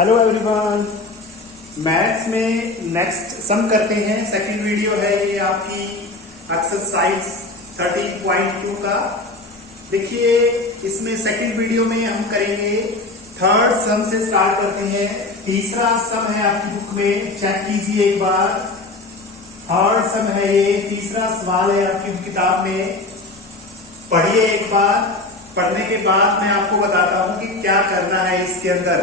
Hello everyone, maths में next sum करते हैं। सेकंड वीडियो है ये आपकी एक्सरसाइज 13.2 का। देखिए इसमें सेकंड वीडियो में हम करेंगे थर्ड सम से स्टार्ट करते हैं। तीसरा सम है आपकी बुक में, चेक कीजिए एक बार। थर्ड सम है ये, तीसरा सवाल है आपकी किताब में। पढ़िए एक बार, पढ़ने के बाद मैं आपको बताता हूं कि क्या करना है इसके अंदर।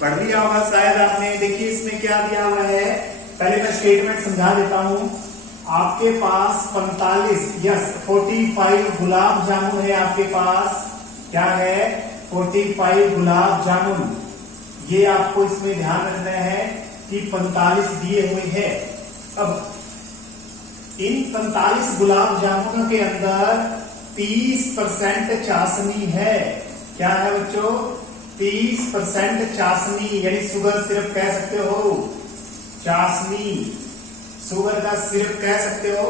पढ़ लिया होगा शायद आपने। देखिए इसमें क्या दिया हुआ है, पहले मैं स्टेटमेंट समझा देता हूं। आपके पास 45 गुलाब जामुन है। आपके पास क्या है, 45 गुलाब जामुन। ये आपको इसमें ध्यान रखना है कि 45 दिए हुए हैं। अब इन 45 गुलाब जामुनों के अंदर 30% चाशनी है। क्या है बच्चों, 30% चाशनी, यानी शुगर सिरप कह सकते हो। चाशनी शुगर का सिरप कह सकते हो,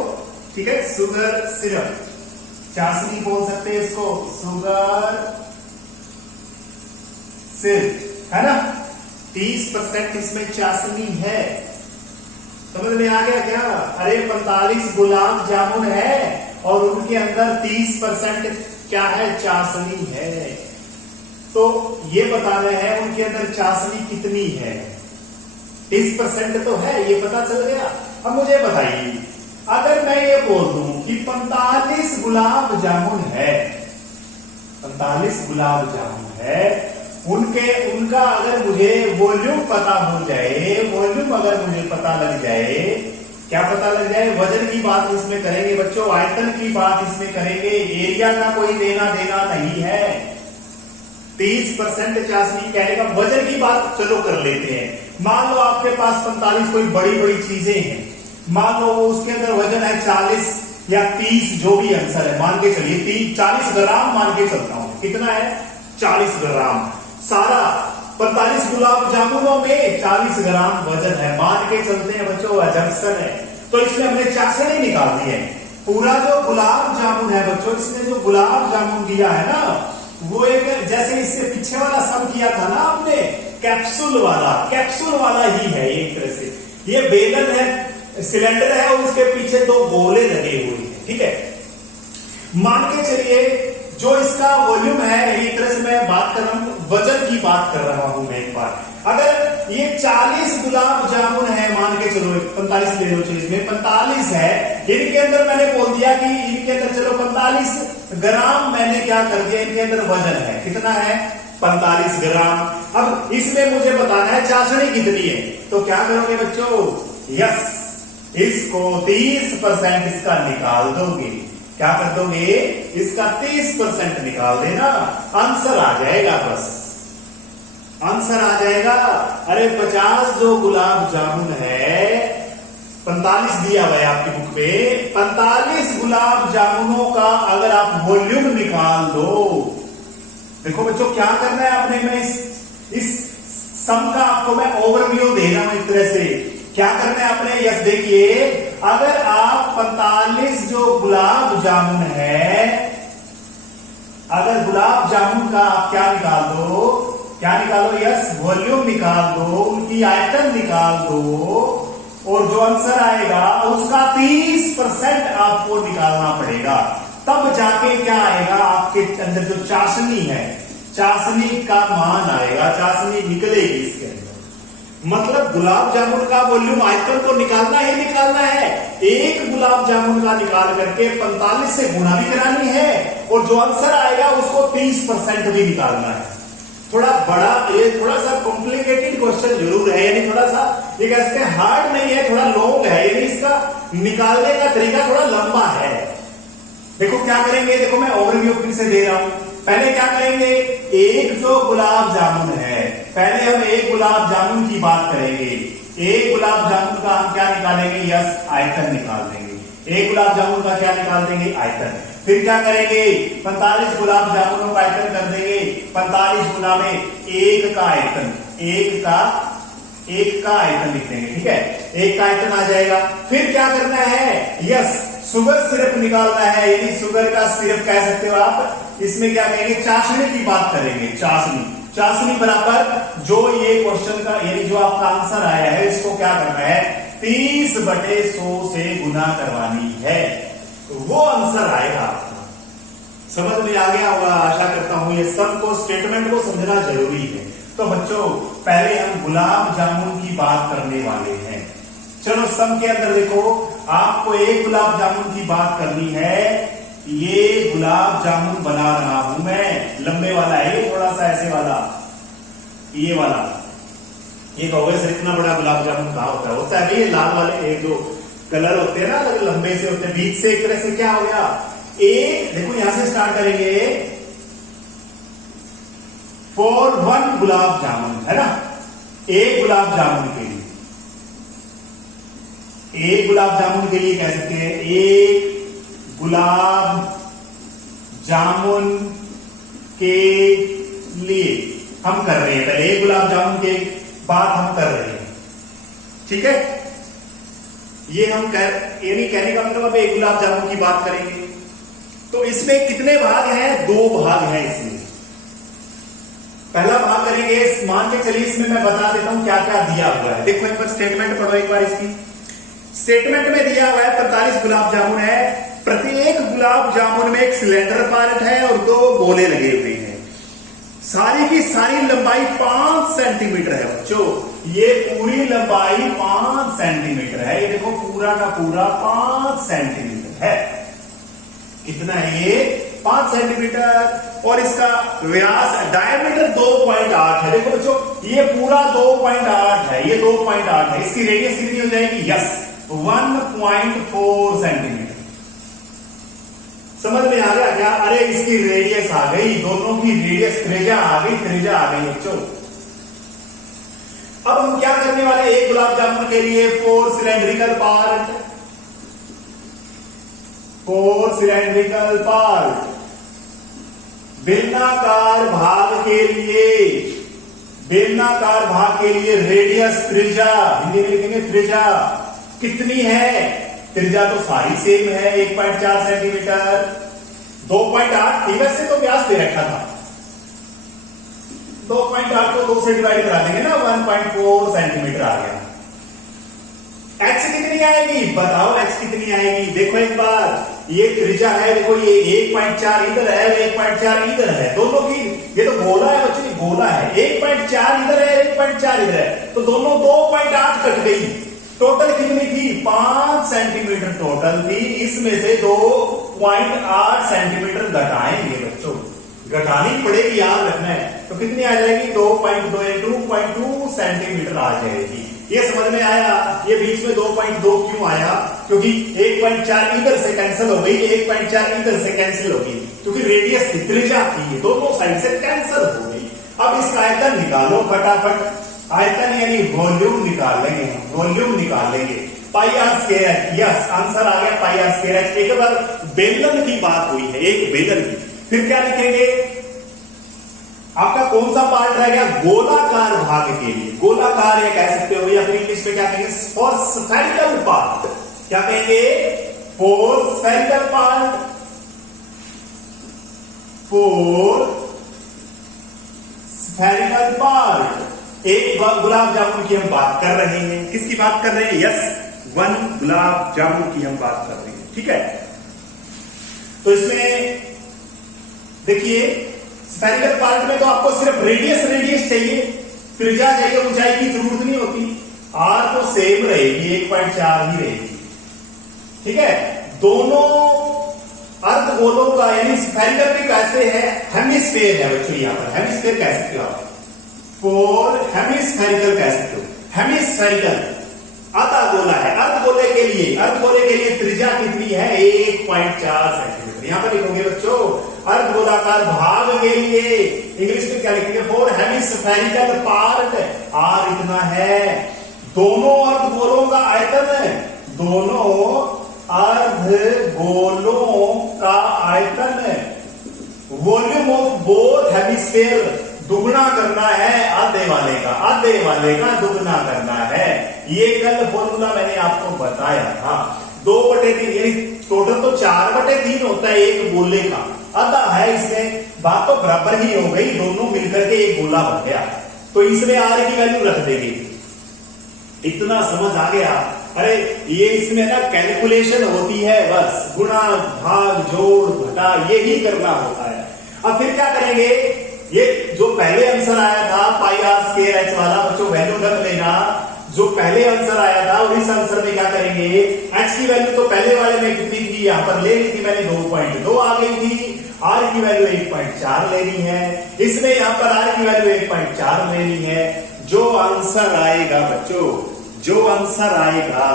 ठीक है। शुगर सिरप, चाशनी बोल सकते हैं इसको, शुगर सिरप, है ना। 30% इसमें चाशनी है। समझ में आ गया क्या? अरे 45 गुलाब जामुन है और उनके अंदर 30% क्या है, चाशनी है। तो ये बताना है उनके अंदर चाशनी कितनी है। 30% तो है, ये पता चल गया। अब मुझे बताइए, अगर मैं ये बोल दूं कि 45 गुलाब जामुन है, 45 गुलाब जामुन है, उनका अगर मुझे वॉल्यूम पता हो जाए, वॉल्यूम अगर मुझे पता लग जाए, क्या पता लग जाए, वजन की बात इसमें करेंगे बच्चों, आयतन की बात इसमें करेंगे, एरिया का कोई लेना देना नहीं है। 30% चाशनी कहेगा, वजन की बात चलो कर लेते हैं। मान लो आपके पास 45 कोई बड़ी बड़ी चीजें हैं, मान लो उसके अंदर वजन है 40 या 30, जो भी आंसर है, मान के चलिए 40 ग्राम मान के चलता हूं। कितना है, 40 ग्राम। सारा 45 गुलाब जामुनों में 40 ग्राम वजन है, मान के चलते हैं बच्चों, अजम्पशन है। तो इसमें हमने चाशनी निकाल दी है। पूरा जो गुलाब जामुन है बच्चों, इसने जो गुलाब जामुन दिया है ना, वो एक, जैसे इससे पीछे वाला सम किया था ना आपने, कैप्सूल वाला ही है एक तरह से। ये बेलन है, सिलेंडर है और उसके पीछे 2 गोले लगे हुए हैं, ठीक है। मान के चलिए जो इसका वॉल्यूम है, एक तरह से मैं बात कर रहा हूं, वजन की बात कर रहा हूं मैं एक बार। अगर ये 40 गुलाब जामुन है, मान के चलो 45 ले लो, इसमें 45 है, इनके अंदर मैंने बोल दिया कि इनके अंदर चलो 45 ग्राम मैंने क्या कर दिया, इनके अंदर वजन है, कितना है, 45 ग्राम। अब इसमें मुझे बताना है चाशनी कितनी है। तो क्या करोगे बच्चों, यस, इसको 30% इसका निकाल दोगे। क्या कर दोगे, इसका 30% निकाल देना, आंसर आ जाएगा। बस आंसर आ जाएगा। अरे 50 जो गुलाब जामुन है, 45 दिया हुआ है आपकी बुक में, 45 गुलाब जामुनों का अगर आप वॉल्यूम निकाल दो। देखो बच्चों क्या करना है आपने, मैं इस सम का आपको मैं ओवरव्यू दे रहा हूं एक तरह से। क्या करना है आपने, यस देखिए, अगर आप 45 जो गुलाब जामुन है, अगर गुलाब जामुन का आप क्या निकाल दो, क्या निकालो, यस वॉल्यूम निकाल दो, उनकी आयतन निकाल दो, और जो आंसर आएगा उसका 30% आपको निकालना पड़ेगा। तब जाके क्या आएगा, आपके अंदर जो चाशनी है, चाशनी का मान आएगा, चाशनी निकलेगी इसके अंदर। मतलब गुलाब जामुन का वॉल्यूम, आयतन तो निकालना ही निकालना है। एक गुलाब जामुन का निकाल करके 45 से गुणा भी करानी है, और जो आंसर आएगा उसको 30% भी निकालना है। थोड़ा बड़ा, ये थोड़ा सा कॉम्प्लिकेटेड क्वेश्चन जरूर है, यानी थोड़ा सा ये कहते हैं हार्ड नहीं है, थोड़ा लॉन्ग है, यानी इसका निकालने का तरीका थोड़ा लंबा है। देखो क्या करेंगे, देखो मैं ओवरव्यू फिर से दे रहा हूं। पहले क्या करेंगे, एक जो गुलाब जामुन है, पहले हम एक गुलाब जामुन की बात करेंगे। एक गुलाब जामुन का हम क्या निकालेंगे, यस आयतन निकाल देंगे। एक गुलाब जामुन का क्या निकाल देंगे, आयतन। फिर क्या करेंगे, 45 गुलाब जामुनों का आयतन कर देंगे, 45 गुना में 1 का आयतन, 1 का आयतन लिख देंगे, ठीक है, 1 का आयतन आ जाएगा। फिर क्या करना है, यस शुगर सिरप निकालना है, यानी शुगर का सिरप कह सकते हो आप। इसमें क्या कहेंगे, चाशनी की बात करेंगे, चाशनी। चाशनी बराबर जो ये क्वेश्चन का यानी जो आपका आंसर आया है इसको क्या करना है 30/100 से गुना करवानी है, तो वो आंसर आएगा आपका। समझ में आ गया होगा आशा करता हूं। ये सब को स्टेटमेंट को समझना जरूरी है। तो बच्चों पहले हम गुलाब जामुन की बात करने वाले हैं। चलो सम के अंदर देखो, आपको एक गुलाब जामुन की बात करनी है। ये गुलाब जामुन बना रहा हूं मैं, लंबे वाला है ये, थोड़ा सा ऐसे वाला, ये वाला। ये कहोगे सर इतना बड़ा गुलाब जामुन कहां होता है? होता है भाई ये लाल वाले एक जो कलर होते हैं ना, अलग लंबे से होते हैं, बीच से एक तरह से क्या हो गया, एक देखो यहां से स्टार्ट करेंगे 4-1 गुलाब जामुन है ना। एक गुलाब जामुन के लिए, एक गुलाब जामुन के लिए कह सकते हैं एक गुलाब जामुन के लिए हम कर रहे हैं, पहले एक गुलाब जामुन के बात हम कर रहे हैं, ठीक है। ये हम यानी कहने का मतलब अब एक गुलाब जामुन की बात करेंगे। तो इसमें कितने भाग हैं? 2 भाग हैं इसमें। पहला भाग करेंगे, मान के चलिए इसमें मैं बता देता हूं क्या क्या दिया हुआ है। देखो एक बार स्टेटमेंट पढ़ो एक बार इसकी। स्टेटमेंट में दिया हुआ है 45 गुलाब जामुन है, प्रत्येक गुलाब जामुन में एक सिलेंडर पार्ट है और 2 गोले लगे हुए हैं, सारी की सारी लंबाई 5 सेंटीमीटर है बच्चों। ये पूरी लंबाई 5 सेंटीमीटर है, ये देखो पूरा का पूरा 5 सेंटीमीटर है। कितना है ये? 5 सेंटीमीटर। और इसका व्यास डायमीटर 2.8 है। देखो बच्चों ये पूरा 2.8 है, ये 2.8 है। इसकी रेडियस कितनी हो जाएगी? Yes 1.4 centimetre. समझ में आ गया क्या? अरे इसकी रेडियस आ गई, दोनों की रेडियस त्रिज्या आ गई, त्रिज्या आ गई बच्चों। अब हम क्या करने वाले, एक गुलाब जामुन के लिए 4 सिलेंड्रिकल पार्ट, 4 सिलेंड्रिकल पार्ट। बेलनाकार भाग के लिए, बेलनाकार भाग के लिए रेडियस त्रिज्या, हिंदी में लिखेंगे त्रिज्या कितनी है? त्रिज्या तो सारी सेम है 1.4 सेंटीमीटर। 2.8 थी वैसे तो व्यास दे रखा था, 2.8 को 2 से डिवाइड करा देंगे ना, 1.4 सेंटीमीटर आ गया। एक्स कितनी आएगी बताओ, एक्स कितनी आएगी? देखो एक बार ये त्रिज्या है, देखो ये 1.4 इधर है, 1.4 इधर है, दोनों की ये तो गोला है बच्चों, गोला है। 1.4 इधर है, 1.4 इधर है, तो दोनों 2.8 कट गई। टोटल कितनी थी? 5 सेंटीमीटर टोटल थी, इसमें से 2.8 सेंटीमीटर घटाएंगे बच्चों, घटानी पड़ेगी, याद रखना है। तो कितनी आ जाएगी? 2.2 सेंटीमीटर आ जाएगी। ये समझ में आया? ये बीच में 2.2 क्यों आया? क्योंकि 1.4 इधर से कैंसिल हो गई, 1.4 इधर से कैंसिल हो गई, क्योंकि रेडियस की त्रिज्या थी, दोनों साइड से कैंसिल हो गई। अब इसका आयतन निकालो फटाफट। आयतन यानी वॉल्यूम निकाल लेंगे, वॉल्यूम निकाल लेंगे। पाई आर स्क्वायर, यस आंसर आ गया पाई आर स्क्वायर। एक बार बेलन की बात हुई है, एक बेलन की, फिर क्या लिखेंगे? आपका कौन सा पार्ट रह गया? गोलाकार भाग के लिए, गोलाकार या कह सकते हो, या फिर इंग्लिश में क्या कहेंगे? For spherical part. क्या कहेंगे? For spherical part, for spherical part. एक गुलाब जामुन की हम बात कर रहे हैं, किसकी बात कर रहे हैं? यस 1 गुलाब जामुन की हम बात कर रहे हैं, ठीक है। तो इसमें देखिए स्फेरिकल पार्ट में तो आपको सिर्फ रेडियस चाहिए, त्रिज्या चाहिए, ऊंचाई की जरूरत नहीं होती। आर तो सेम रहेगी, 1.4 ही रहेगी, ठीक है। दोनों अर्धगोलों का यानी स्फेरिकल भी कैसे है? हेमिस्फेयर है बच्चों, यहां पर हेमिस्फेयर कह सकते हो आप, फोर हेमिस्फेरिकल कह सकते हो। हेमिस्फेरिकल आधा गोला है, अर्धगोले के लिए त्रिज्या कितनी है? 1.4 सेंटीमीटर। यहां पर लिखोगे बच्चों अर्धगोलाकार भाग के लिए इंग्लिश में क्या लिखेंगे? For hemispherical part. आर इतना है। दोनों अर्धगोलों का आयतन, दोनों अर्धगोलों का आयतन, वॉल्यूम ऑफ बोथ हेमिस्फेयर दुगना करना है आधे वाले का दुगना करना है। ये कल फॉर्मूला मैंने आपको बताया था। 2/3 यानी टोटल तो 4/3 होता है एक गोले का। आधा है इसमें, बात तो बराबर ही हो गई, दोनों मिलकर के एक गोला बन गया। तो इसमें आर की वैल्यू रख देंगे। इतना समझ आ गया? अरे ये इसमें ना कैलकुलेशन होती है, बस गुणा भाग जोड़ घटा यही करना होता है। अब फिर क्या करेंगे, ये जो पहले आंसर आया था पाई आर स्क्वायर एच वाला, बच्चों वैल्यू रख लेना। जो पहले आंसर आया था और इस आंसर में क्या करेंगे, एच की वैल्यू तो पहले वाले में कितनी थी, यहां पर ले ली थी मैंने 2.2 आ गई थी। आर की वैल्यू 1.4 लेनी है, इसमें यहां पर आर की वैल्यू 1.4 लेनी है। जो आंसर आएगा बच्चों, जो आंसर आएगा,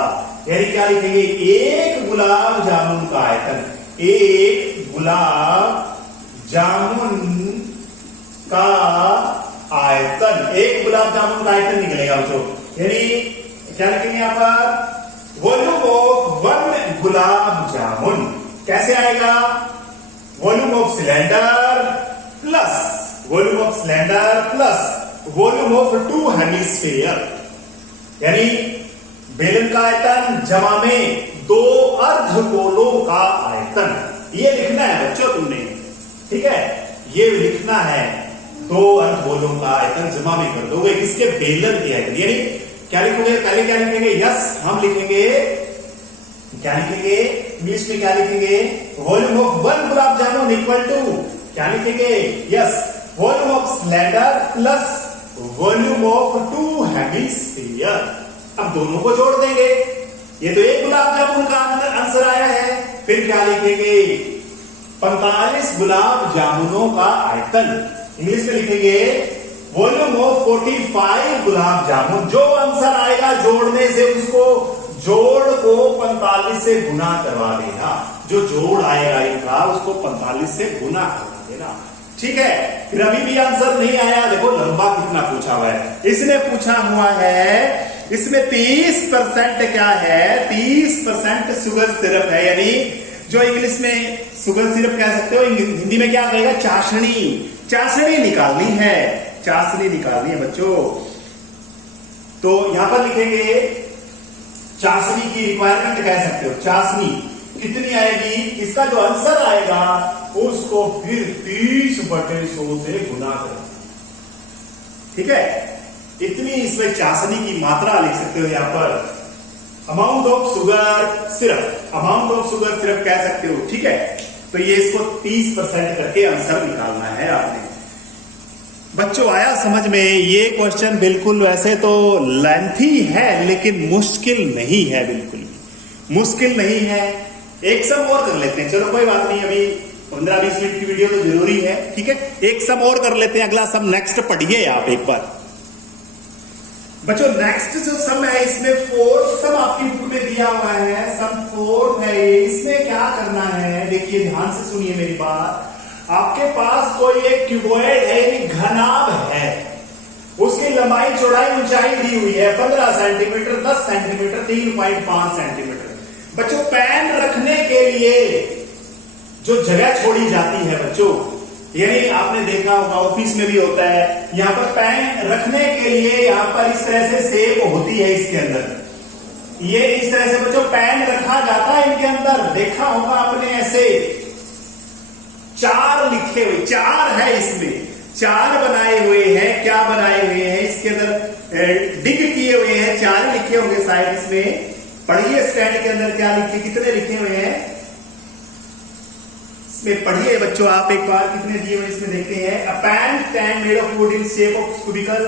यानी क्या लिखेंगे, एक गुलाब जामुन का आयतन, एक गुलाब जामुन का आयतन, एक गुलाब जामुन का आयतन निकलेगा बच्चों। यानी क्या लिखेंगे यहां पर, volume of one gulab jamun कैसे आएगा, volume of cylinder plus volume of cylinder plus volume of two hemisphere, यानी बेलन का आयतन जमा में दो अर्धगोलों का आयतन। ये लिखना है बच्चों तुमने, ठीक है, ये लिखना है, दो अर्धगोलों का आयतन जमा में कर दोगे किसके, बेलन के आयतन। यानी क्या लिखोगे, पहले क्या लिखेंगे, यस हम लिखेंगे, क्या लिखेंगे इंग्लिश में, क्या लिखेंगे, volume of one gulab jamun equal to, क्या लिखेंगे, yes volume of cylinder plus volume of two hemisphere. अब दोनों को जोड़ देंगे, ये तो एक गुलाब जामुन का आंसर आया है। फिर क्या लिखेंगे, 45 गुलाब जामुनों का आयतन, इंग्लिश में लिखेंगे वॉल्यूम ऑफ 45 गुलाब जामुन। जो आंसर आएगा जोड़ने से उसको जोड़ को 45 से गुना करवा देना, जो जोड़ आएगा इनका उसको 45 से गुना करवा देना, ठीक है। फिर अभी भी आंसर नहीं आया, देखो लंबा कितना पूछा हुआ है, इसने पूछा हुआ है, इसमें 30% क्या है, 30% शुगर सिरप है, यानी जो इंग्लिश में शुगर सिरप कह सकते हो, हिंदी में क्या कहेगा, चाशनी, चाशनी निकालनी है, चाशनी निकालनी है बच्चों। तो यहां पर लिखेंगे चाशनी की रिक्वायरमेंट कह सकते हो, चाशनी कितनी आएगी, इसका जो आंसर आएगा उसको फिर 30/100 से गुना करें, ठीक है। इतनी इसमें चाशनी की मात्रा लिख सकते हो यहां पर, amount of sugar syrup, amount of sugar syrup कह सकते हो, ठीक है। तो ये इसको 30% करके आंसर निकालना है आपने। बच्चों आया समझ में, ये क्वेश्चन बिल्कुल वैसे तो लेंथी है लेकिन मुश्किल नहीं है, बिल्कुल मुश्किल नहीं है। एक सम और कर लेते हैं, चलो कोई बात नहीं, अभी 15-20 मिनट की वीडियो तो जरूरी है, ठीक है। एक सम और कर लेते हैं, अगला सम नेक्स्ट पढ़िए आप एक बार बच्चों। नेक्स्ट जो सम है इसमें फोर्थ सम आपकी बुक में दिया हुआ है, सम 4 है। इसमें क्या करना है, देखिए ध्यान से सुनिए मेरी बात। आपके पास कोई एक क्यूबॉइड है, यानी घनाभ है, उसकी लंबाई चौड़ाई ऊंचाई दी हुई है 15 सेंटीमीटर, 10 सेंटीमीटर, 3.5 सेंटीमीटर। बच्चों पेन रखने के लिए जो जगह छोड़ी जाती है बच्चों, यानी आपने देखा होगा ऑफिस में भी होता है, यहां पर पेन रखने के लिए यहां पर इस तरह से सेप होती है इसके अंदर, ये इस तरह से बच्चों पेन रखा जाता है इनके अंदर, देखा होगा आपने ऐसे 4 लिखे हुए, 4 है इसमें, 4 बनाए हुए हैं, क्या बनाए हुए हैं इसके अंदर, डिग किए हुए हैं, 4 लिखे होंगे शायद इसमें। पढ़िए स्टैंड के अंदर क्या लिखे, कितने लिखे हुए हैं इसमें, पढ़िए बच्चों आप एक बार, कितने दिए हुए इसमें देखते हैं। A pen stand made of wood in shape of cubical,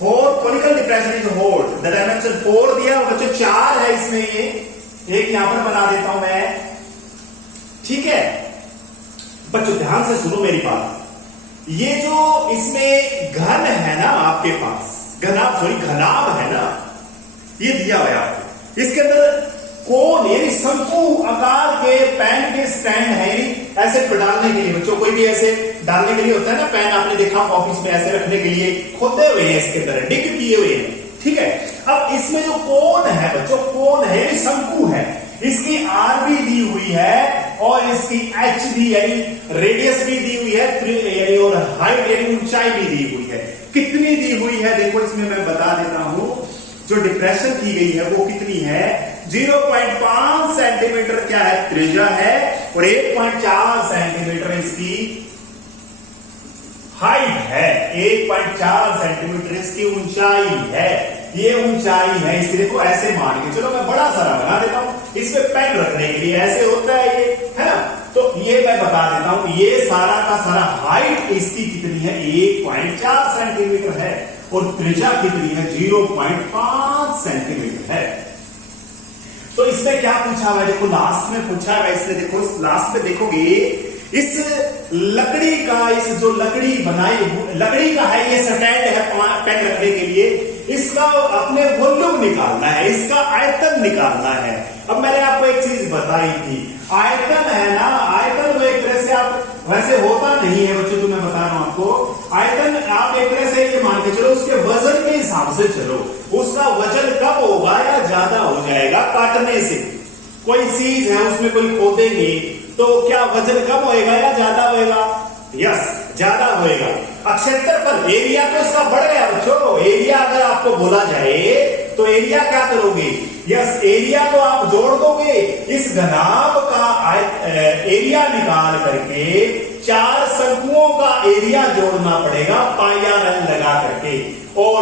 conical depression is hold, the dimension 4 दिया बच्चों, 4 है इसमें, ये एक यहां पर बना देता हूं मैं, ठीक है। बच्चों ध्यान से सुनो मेरी बात, ये जो इसमें घन है ना आपके पास, घनाभ है ना, ये दिया हुआ है आपको, इसके अंदर कोन यानी शंकु आकार के पेन के स्टैंड है, ऐसे डालने के लिए बच्चों, कोई भी ऐसे डालने के लिए होता है ना पेन, आपने देखा ऑफिस में ऐसे रखने के लिए खोदे हुए हैं इसके अंदर, डिग किए हुए हैं, ठीक है। अब इसमें जो कोन है बच्चों, कोन है शंकु है, इसकी आर भी दी हुई है और इसकी एच भी यानी रेडियस भी दी हुई है, और हाइट यानी ऊंचाई भी दी हुई है। कितनी दी हुई है देखो इसमें मैं बता देता हूं, जो डिप्रेशन की गई है वो कितनी है, 0.5 सेंटीमीटर क्या है त्रिज्या है, और 1.4 सेंटीमीटर इसकी हाइट है, 1.4 सेंटीमीटर इसकी ऊंचाई है। ये ऊंचाई है इसकी, देखो ऐसे मान के चलो, मैं बड़ा सारा बना देता हूं इसमें पेन रखने के लिए, ऐसे होता है ये, है ना। तो ये मैं बता देता हूं, ये सारा का सारा हाइट इसकी कितनी है, 1.4 सेंटीमीटर है, और त्रिज्या कितनी है, 0.5 सेंटीमीटर है। तो इसमें क्या पूछा हुआ है, देखो लास्ट में पूछा है इसने, देखो लास्ट में देखोगे इस लकड़ी का, इस जो लकड़ी बनाई लकड़ी का है, ये स्टैंड है पेन रखने के लिए, इसका अपने वॉल्यूम निकालना है, इसका आयतन निकालना है। अब मैंने आपको एक चीज बताई थी, आयतन है ना, आयतन वो एक तरह से आप वैसे होता नहीं है बच्चों, तो मैं बता रहा हूं आपको, आयतन आप एक तरह से ये मान के चलो, उसके वजन के हिसाब से चलो, उसका वजन कम होगा या ज्यादा हो जाएगा काटने से। कोई चीज है उसमें कोई खोदेंगे तो क्या वजन कम होएगा या ज्यादा होएगा, यस ज्यादा होएगा। क्षेत्रफल एरिया तो इसका बढ़ गया बच्चों, एरिया अगर आपको बोला जाए तो एरिया क्या करोगे, यस एरिया तो आप जोड़ दोगे, इस घनाभ का एरिया निकाल करके 4 शंकुओं का एरिया जोड़ना पड़ेगा पाइआरएल लगा करके। और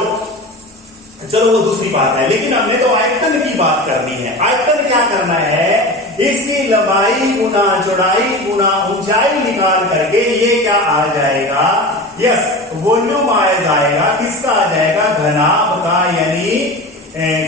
चलो वो दूसरी बात है, लेकिन हमने तो आयतन की बात करनी है। आयतन क्या करना है, इसकी लंबाई गुना चौड़ाई गुना ऊंचाई निकाल करके ये क्या आ जाएगा, यस वॉल्यूम आ जाएगा, किसका आ जाएगा, घनाभ का, यानी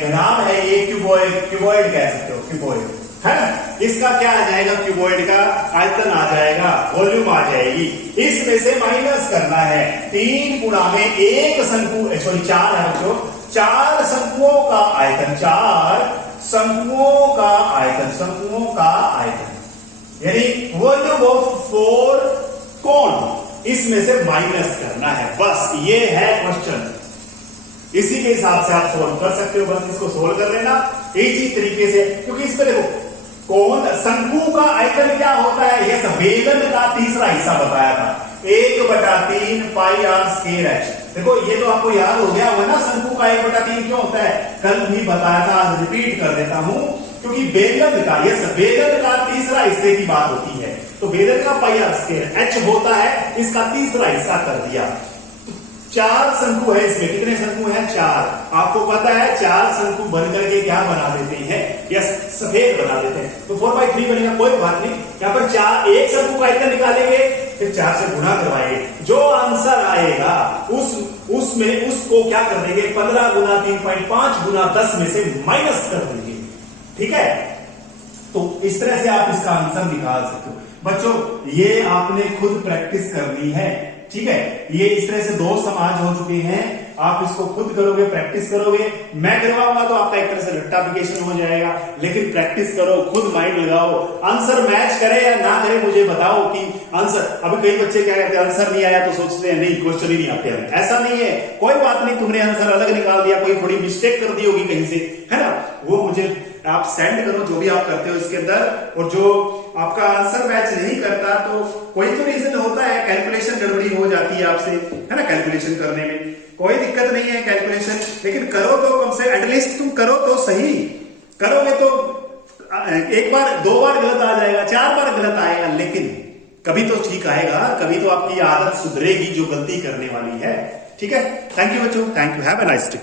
घनाभ है ये, क्यूबॉइड कह सकते हो, क्यूबॉइड है ना, इसका क्या आ जाएगा, क्यूबॉइड का आयतन आ जाएगा, वॉल्यूम आ जाएगी। इसमें से माइनस करना है, 3 गुणा में 1 शंकु, सॉरी 4 है बच्चों, 4 शंकुओं का आयतन, 4 शंकुओं का आयतन, शंकुओं का आयतन, यानी वॉल्यूम ऑफ 4 कोन, इसमें से माइनस करना है, बस ये है क्वेश्चन। इसी के हिसाब से आप सोल्व कर सकते हो, बस इसको सोल्व कर लेना इसी तरीके से, क्योंकि इसमें देखो कौन शंकु का आयतन क्या होता है, यह बेलन का तीसरा हिस्सा बताया था, 1/3 पाई आर स्क्वायर एच। देखो ये तो आपको याद हो गया होगा ना, शंकु का 1/3 क्यों होता है, कल भी बताया था, आज रिपीट कर देता हूं, क्योंकि बेलन का, यस बेलन का तीसरा हिस्से की बात होती है, तो बेलन का पाई आर स्क्वायर एच होता है, इसका तीसरा हिस्सा कर दिया। 4 शंकु है इसमें, कितने शंकु हैं, 4। आपको पता है 4 शंकु बन करके क्या बना देते हैं, यस सफेद बना देते हैं, तो 4/3 बनेगा, कोई बात नहीं। यहाँ पर 4 एक शंकु का आयतन निकालेंगे, फिर 4 से गुणा करवाएंगे, जो आंसर आएगा उसमें उसको क्या कर देंगे, 15 गुना 3.5 गुना 10 में से माइनस कर देंगे, ठीक है। तो इस तरह से आप इसका आंसर निकाल सकते हो बच्चों, ये आपने खुद प्रैक्टिस करनी है, ठीक है। ये इस तरह से 2 समाज हो चुके हैं, आप इसको खुद करोगे, प्रैक्टिस करोगे, मैं करवाऊंगा तो आपका एक तरह से रट्टाफिकेशन हो जाएगा, लेकिन प्रैक्टिस करो, खुद माइंड लगाओ, आंसर मैच करे या ना करे मुझे बताओ कि आंसर। अभी कई बच्चे क्या कहते हैं, आंसर नहीं आया तो सोचते हैं नहीं क्वेश्चन ही नहीं आते हैं, ऐसा नहीं है, कोई बात नहीं, तुमने आंसर अलग निकाल दिया, कोई थोड़ी मिस्टेक कर दी होगी कहीं से, है ना, वो मुझे आप सेंड करो जो भी आप करते हो इसके अंदर, और जो आपका आंसर मैच नहीं करता तो कोई तो रीजन होता है, कैलकुलेशन गड़बड़ी हो जाती है आपसे, है ना, कैलकुलेशन करने में कोई दिक्कत नहीं है कैलकुलेशन, लेकिन करो तो कम से एटलीस्ट तुम करो तो सही, करोगे तो 1 बार 2 बार गलत आ जाएगा, 4 बार गलत आएगा, लेकिन कभी तो ठीक आएगा, कभी तो आपकी आदत सुधरेगी जो गलती करने वाली है, ठीक है। थैंक यू बच्चों, thank you, have a nice day.